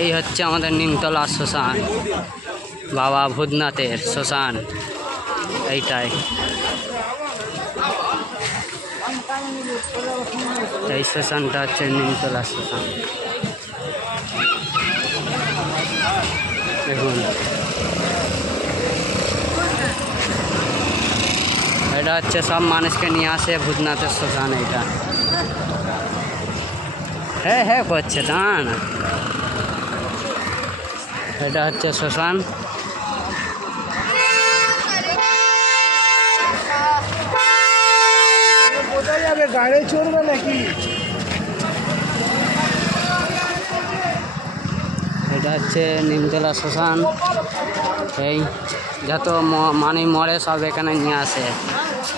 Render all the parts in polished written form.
এই হচ্ছে আমাদের নিমতলা শ্মশান, বাবা ভূতনাথের শ্মশান এইটাই। এই শ্মশানটা হচ্ছে নিমতলা শ্মশান। দেখুন এটা হচ্ছে সব মানুষকে নিয়ে আসে ভূতনাথের শ্মশান। এইটা হ্যাঁ হ্যাঁ করছে তা না, এটা হচ্ছে শ্মশান। গাড়ি চলবে নাকি? এটা হচ্ছে নিমতলা শ্মশান। এই যত মানুষ মরে সব এখানে নিয়ে আসে,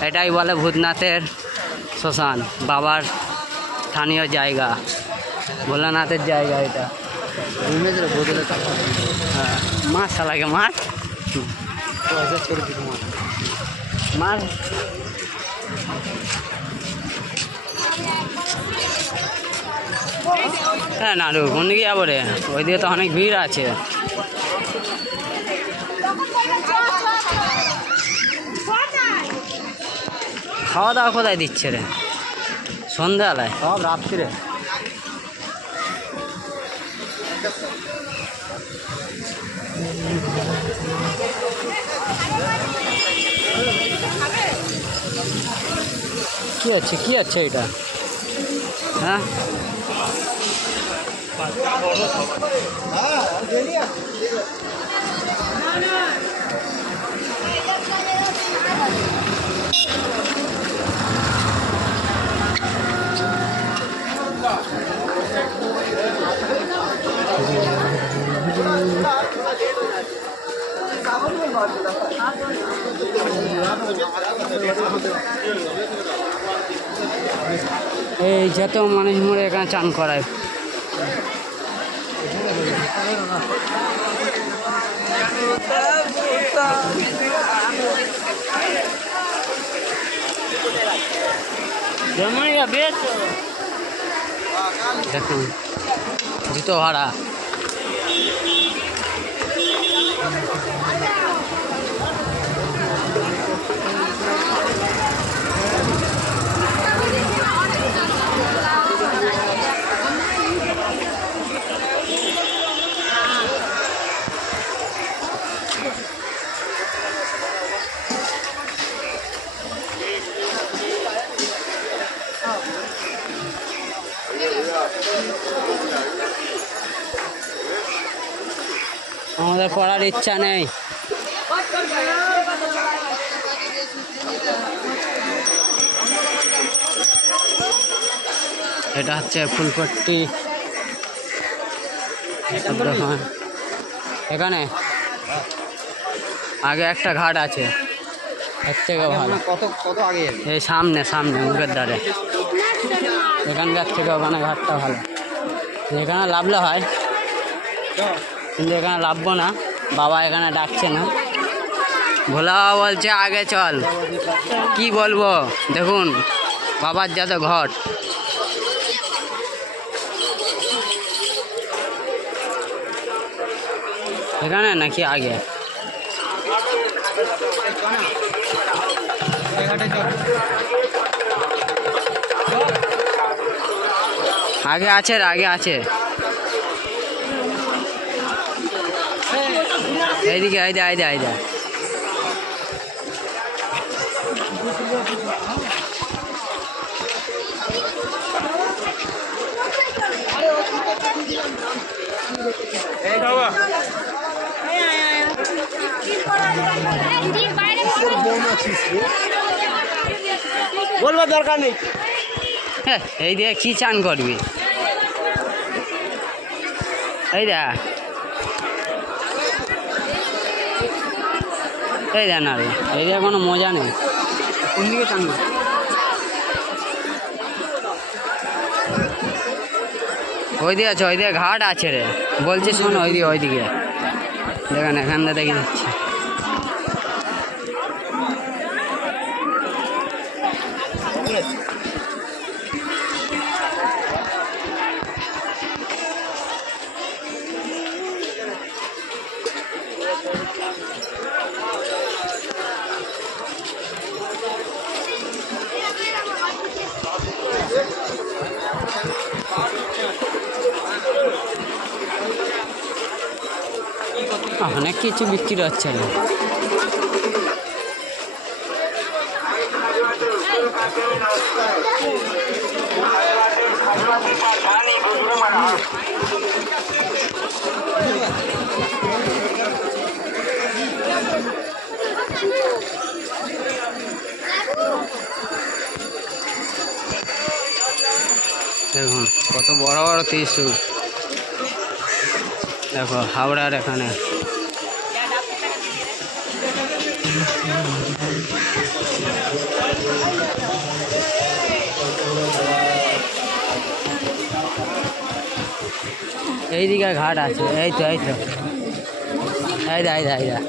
এটাই বলে ভূতনাথের শ্মশান, বাবার স্থানীয় জায়গা, ভোলানাথের জায়গা এটা। হ্যাঁ মার শালাকে মার মার। হ্যাঁ নাড়ু কোন দিকে যাবো রে? ওই দিকে তো অনেক ভিড় আছে। খাওয়া দাওয়া কোথায় দিচ্ছে রে? সন্ধ্যাবেলায় সব রাত্রিরে। কি আছে কি আছে এটা? হ্যাঁ এই যত মানুষ মরে এখানে চান করায়। দেখুন জুতো ভাড়া। আমাদের পড়ার ইচ্ছা নেই। এটা হচ্ছে ফুলপট্টি। এখানে আগে একটা ঘাট আছে, এর থেকে ভালো। কত কত আগে? এই সামনে সামনে মুখের ধারে, এখানকার থেকে ওখানে ঘাটটা ভালো। এখানে লাভলে হয় কিন্তু এখানে লাভবো না, বাবা এখানে ডাকছে না। ভোলা বাবা বলছে আগে চল, কি বলবো। দেখুন বাবার যত ঘট। এখানে নাকি আগে? আগে আছে আগে আছে, এইদিকে আইদা আইদা আইদা। বলবার দরকার নেই। হ্যাঁ এই দিয়ে কি চান করবি? এই দা এই দেন আর এই দিয়ে কোনো মজা নেই। কোন দিকে চান করবি? ওই দিয়ে আছে, ওই দিয়ে ঘাট আছে রে বলছি, শোন ওইদিকে দেখেন, এখান থেকে দেখে যাচ্ছে। অনেক কিছু বিক্রি হচ্ছে না। দেখুন কত বড় বড় ত্রিশূল, দেখো হাওড়ার এখানে। এইদিকে ঘাট আছে, এই তো এই তো, এই দা এই দা এই দা।